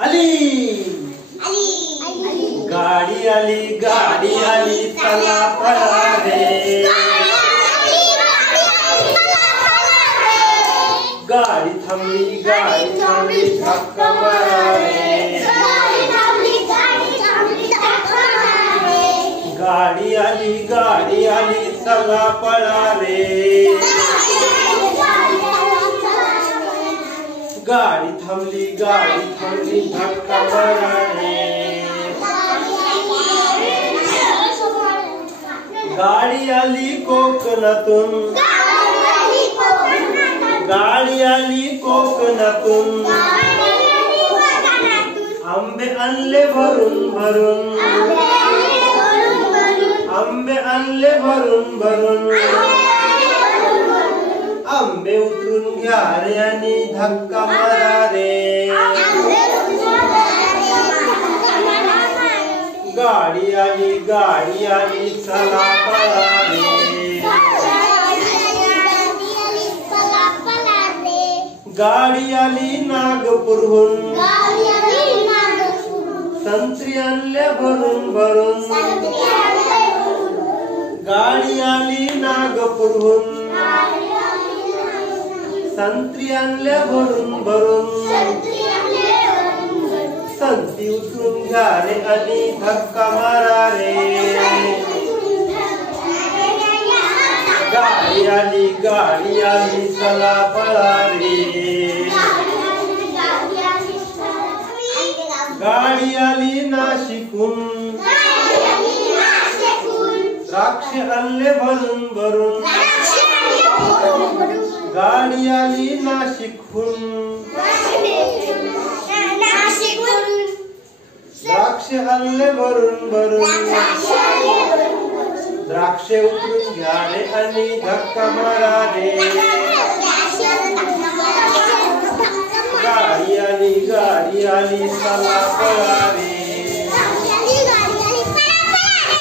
आली गाडी आली चला पळा रे गाडी थांबली धक्का मारा रे गाडी आली चला पळा रे गाडी थांबली धक्का मारा रे गाडी आली कोकणातून आंबे आणले भरून आंबे उतरून घ्या रे आणि धक्का मारा रे गाडी आली चला पळा रे गाडी आली नागपूरहून संत्री आणल्या भरून गाडी आली नागपूरहून संत्री आणल्या भरून संती उतरून घ्या रे आणि धक्का मारा रे गाडी आली चला पळा रे गाडी आली नाशिकहून द्राक्ष आणले भरून गाडी आली नाशिकहून द्राक्ष आणले भरून द्राक्ष उतरून घ्या रे आणि धक्का मारा रे गाडी आली चला पळा रे